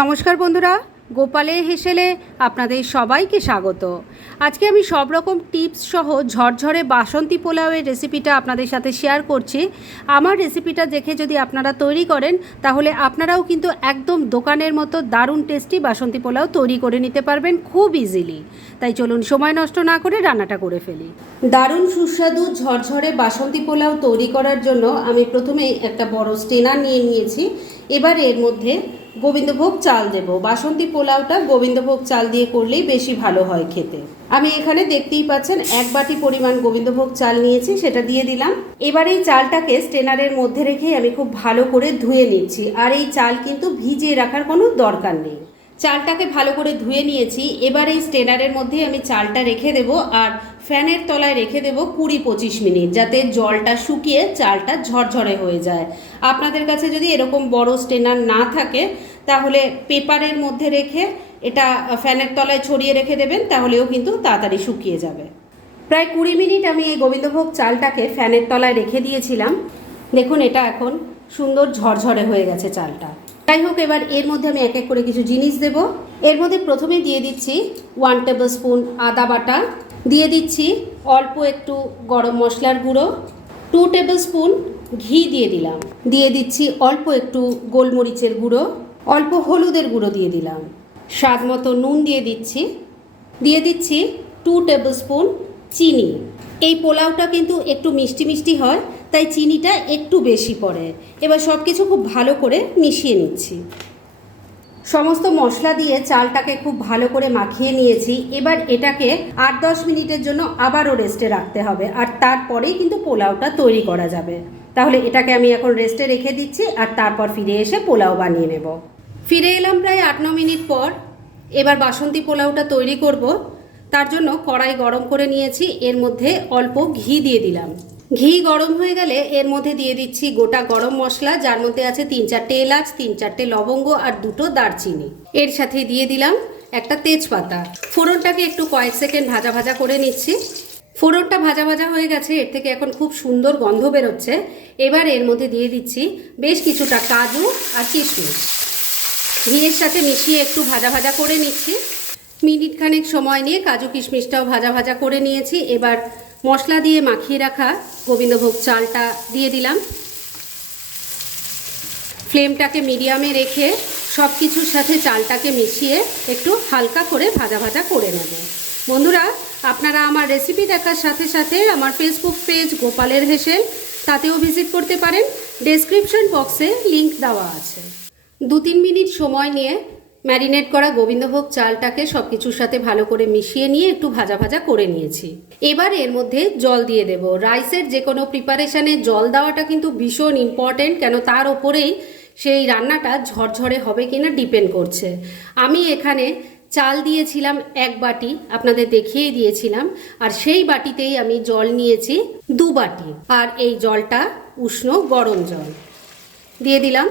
নমস্কার বন্ধুরা, গোপালে হেসেলে আপনাদের সবাইকে স্বাগত। আজকে আমি সব রকম টিপস সহ ঝরঝরে বাসন্তী পোলাওয়ের রেসিপিটা আপনাদের সাথে শেয়ার করছি। আমার রেসিপিটা দেখে যদি আপনারা তৈরি করেন, তাহলে আপনারাও কিন্তু একদম দোকানের মতো দারুণ টেস্টি বাসন্তী পোলাও তৈরি করে নিতে পারবেন খুব ইজিলি। তাই চলুন সময় নষ্ট না করে রান্নাটা করে ফেলি। দারুণ সুস্বাদু ঝরঝরে বাসন্তী পোলাও তৈরি করার জন্য আমি প্রথমেই একটা বড় স্টেনার নিয়ে নিয়েছি। এবার এর মধ্যে গোবিন্দভোগ চাল দেব। বাসন্তী পোলাওটা গোবিন্দভোগ চাল দিয়ে করলেই বেশি ভালো হয় খেতে। আমি এখানে দেখতেই পাচ্ছেন এক বাটি পরিমাণ গোবিন্দভোগ চাল নিয়েছি, সেটা দিয়ে দিলাম। এবার এই চালটাকে স্টেনারের মধ্যে রেখে আমি খুব ভালো করে ধুয়ে নিচ্ছি। আর এই চাল কিন্তু ভিজিয়ে রাখার কোনো দরকার নেই। চালটাকে ভালো করে ধুয়ে নিয়েছি। এবার এই স্টেনারের মধ্যে আমি চালটা রেখে দেব আর ফ্যানের তলায় রেখে দেব কুড়ি পঁচিশ মিনিট, যাতে জলটা শুকিয়ে চালটা ঝরঝরে হয়ে যায়। আপনাদের কাছে যদি এরকম বড় স্টেনার না থাকে তাহলে পেপারের মধ্যে রেখে এটা ফ্যানের তলায় ছড়িয়ে রেখে দেবেন, তাহলেও কিন্তু তাড়াতাড়ি শুকিয়ে যাবে। প্রায় কুড়ি মিনিট আমি এই গোবিন্দভোগ চালটাকে ফ্যানের তলায় রেখে দিয়েছিলাম। দেখুন, এটা এখন সুন্দর ঝরঝরে হয়ে গেছে চালটা। যাই হোক, এবার এর মধ্যে আমি এক এক করে কিছু জিনিস দেব। এর মধ্যে প্রথমে দিয়ে দিচ্ছি ওয়ান টেবিল স্পুন আদা বাটা, দিয়ে দিচ্ছি অল্প একটু গরম মশলার গুঁড়ো টু টেবিল স্পুন ঘি দিয়ে দিলাম। দিয়ে দিচ্ছি অল্প একটু গোলমরিচের গুঁড়ো অল্প হলুদের গুঁড়ো দিয়ে দিলাম। স্বাদ মতো নুন দিয়ে দিচ্ছি। দিয়ে দিচ্ছি টু টেবিল স্পুন চিনি। এই পোলাওটা কিন্তু একটু মিষ্টি মিষ্টি হয়, তাই চিনিটা একটু বেশি পড়ে। এবার সব কিছু খুব ভালো করে মিশিয়ে নিচ্ছি। সমস্ত মশলা দিয়ে চালটাকে খুব ভালো করে মাখিয়ে নিয়েছি। এবার এটাকে আট দশ মিনিটের জন্য আবারও রেস্টে রাখতে হবে, আর তারপরেই কিন্তু পোলাওটা তৈরি করা যাবে। তাহলে এটাকে আমি এখন রেস্টে রেখে দিচ্ছি, আর তারপর ফিরে এসে পোলাও বানিয়ে নেব। ফিরে এলাম প্রায় আট, ন মিনিট পর। এবার বাসন্তী পোলাওটা তৈরি করব। তার জন্য কড়াই গরম করে নিয়েছি। এর মধ্যে অল্প ঘি দিয়ে দিলাম। ঘি গরম হয়ে গেলে এর মধ্যে দিয়ে দিচ্ছি গোটা গরম মশলা, যার মধ্যে আছে তিন চারটে এলাচ, তিন চারটে লবঙ্গ আর দুটো দারচিনি। এর সাথে দিয়ে দিলাম একটা তেজপাতা। ফোড়নটাকে একটু কয়েক সেকেন্ড ভাজা ভাজা করে নিচ্ছি। ফোড়নটা ভাজা ভাজা হয়ে গেছে, এর থেকে এখন খুব সুন্দর গন্ধ বেরোচ্ছে। এবার এর মধ্যে দিয়ে দিচ্ছি বেশ কিছুটা কাজু আর কিশমিশ। ঘিয়ের সাথে মিশিয়ে একটু ভাজা ভাজা করে নিচ্ছি। মিনিট খানেক সময় নিয়ে কাজু কিশমিশটাও ভাজা ভাজা করে নিয়েছি। এবার মশলা দিয়ে মাখিয়ে রাখা গোবিন্দভোগ চালটা দিয়ে দিলাম। ফ্লেমটাকে মিডিয়ামে রেখে সব কিছুর সাথে চালটাকে মিশিয়ে একটু হালকা করে ভাজা ভাজা করে নেব। বন্ধুরা, আপনারা আমার রেসিপি দেখার সাথে সাথে আমার ফেসবুক পেজ গোপালের হেসেল, তাতেও ভিজিট করতে পারেন। ডেসক্রিপশন বক্সে লিংক দেওয়া আছে। দু তিন মিনিট সময় নিয়ে ম্যারিনেট করা গোবিন্দভোগ চালটাকে সব কিছুর সাথে ভালো করে মিশিয়ে নিয়ে একটু ভাজা ভাজা করে নিয়েছি। এবার এর মধ্যে জল দিয়ে দেব। রাইসের যে কোনো প্রিপারেশানে জল দেওয়াটা কিন্তু ভীষণ ইম্পর্টেন্ট কেন তার ওপরেই সেই রান্নাটা ঝরঝরে হবে কিনা ডিপেন্ড করছে। আমি এখানে চাল দিয়েছিলাম এক বাটি, আপনাদের দেখিয়ে দিয়েছিলাম, আর সেই বাটিতেই আমি জল নিয়েছি দু বাটি। আর এই জলটা উষ্ণ গরম জল। দিয়ে দিলাম।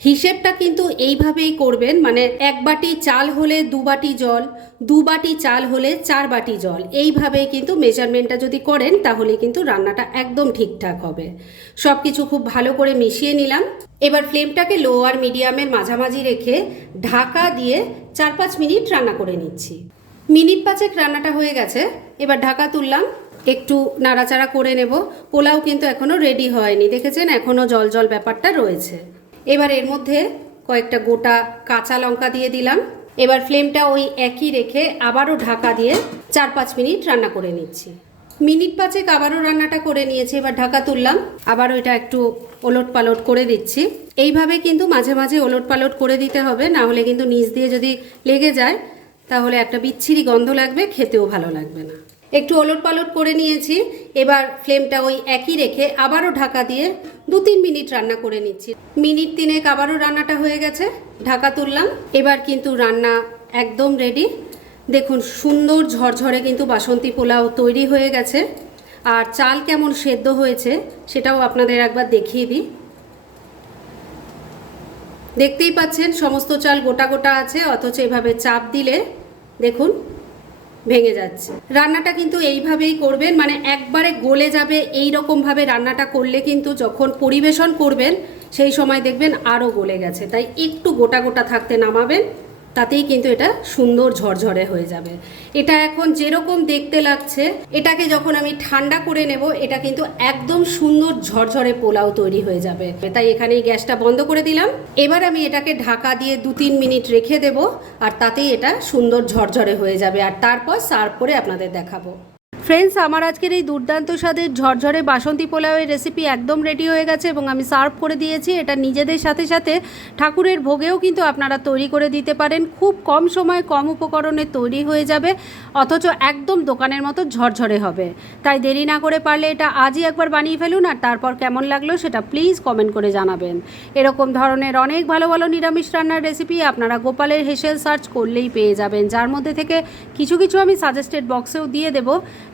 হিসেবটা কিন্তু এইভাবেই করবেন মানে এক বাটি চাল হলে দু বাটি জল, দু বাটি চাল হলে চার বাটি জল। এইভাবেই কিন্তু মেজারমেন্টটা যদি করেন, তাহলে কিন্তু রান্নাটা একদম ঠিকঠাক হবে। সব কিছু খুব ভালো করে মিশিয়ে নিলাম। এবার ফ্লেমটাকে লো আর মিডিয়ামের মাঝামাঝি রেখে ঢাকা দিয়ে চার পাঁচ মিনিট রান্না করে নিচ্ছি। মিনিট পাঁচেক রান্নাটা হয়ে গেছে, এবার ঢাকা তুললাম। একটু নাড়াচাড়া করে নেব। পোলাও কিন্তু এখনও রেডি হয়নি, দেখেছেন? এখনও জল জল ব্যাপারটা রয়েছে। এবার এর মধ্যে কয়েকটা গোটা কাঁচা লঙ্কা দিয়ে দিলাম। এবার ফ্লেমটা ওই একই রেখে আবারও ঢাকা দিয়ে চার পাঁচ মিনিট রান্না করে নিচ্ছি। মিনিট পাঁচেক আবারও রান্নাটা করে নিয়েছি, এবার ঢাকা তুললাম। আবারও এটা একটু ওলট পালট করে দিচ্ছি। এইভাবে কিন্তু মাঝে মাঝে ওলট পালট করে দিতে হবে, না হলে কিন্তু নিচ দিয়ে যদি লেগে যায়, তাহলে একটা বিচ্ছিরি গন্ধ লাগবে, খেতেও ভালো লাগবে না। একটু ওলট পালট করে নিয়েছি। এবার ফ্লেমটা ওই একই রেখে আবারও ঢাকা দিয়ে দু তিন মিনিট রান্না করে নিচ্ছি। মিনিট তিনেক আবারও রান্নাটা হয়ে গেছে, ঢাকা তুললাম। এবার কিন্তু রান্না একদম রেডি দেখুন, সুন্দর ঝরঝরে কিন্তু বাসন্তী পোলাও তৈরি হয়ে গেছে। আর চাল কেমন সেদ্ধ হয়েছে সেটাও আপনাদের একবার দেখিয়ে দিই। দেখতেই পাচ্ছেন, সমস্ত চাল গোটা গোটা আছে, অথচ এভাবে চাপ দিলে, দেখুন ভেঙে যাচ্ছে। রান্নাটা কিন্তু এইভাবেই করবেন মানে একবারে গলে যাবে এই রকমভাবে রান্নাটা করলে কিন্তু যখন পরিবেশন করবেন, সেই সময় দেখবেন আরও গলে গেছে। তাই একটু গোটা গোটা থাকতে নামাবেন। তাতেই কিন্তু এটা সুন্দর ঝরঝরে হয়ে যাবে। এটা এখন যেরকম দেখতে লাগছে, এটাকে যখন আমি ঠান্ডা করে নেব, এটা কিন্তু একদম সুন্দর ঝরঝরে পোলাও তৈরি হয়ে যাবে। তাই এখানেই গ্যাসটা বন্ধ করে দিলাম। এবার আমি এটাকে ঢাকা দিয়ে দু তিন মিনিট রেখে দেব, আর তাতেই এটা সুন্দর ঝরঝরে হয়ে যাবে। আর তারপর সার্ভ করে আপনাদের দেখাবো। ফ্রেন্ডস আমার আজকের এই দুর্দান্ত স্বাদের ঝরঝরে বাসন্তী পোলাওয়ের রেসিপি একদম রেডি হয়ে গেছে এবং আমি সার্ভ করে দিয়েছি। এটা নিজেদের সাথে সাথে ঠাকুরের ভোগেও কিন্তু আপনারা তৈরি করে দিতে পারেন। খুব কম সময়ে কম উপকরণে তৈরি হয়ে যাবে, অথচ একদম দোকানের মতো ঝরঝরে হবে। তাই দেরি না করে পারলে এটা আজই একবার বানিয়ে ফেলুন আর তারপর কেমন লাগল সেটা প্লিজ কমেন্ট করে জানাবেন। এরকম ধরনের অনেক ভালো ভালো নিরামিষ রান্নার রেসিপি আপনারা গোপালের হেসেল সার্চ করলেই পেয়ে যাবেন, যার মধ্যে থেকে কিছু কিছু আমি সাজেস্টেড বক্সেও দিয়ে দেবো।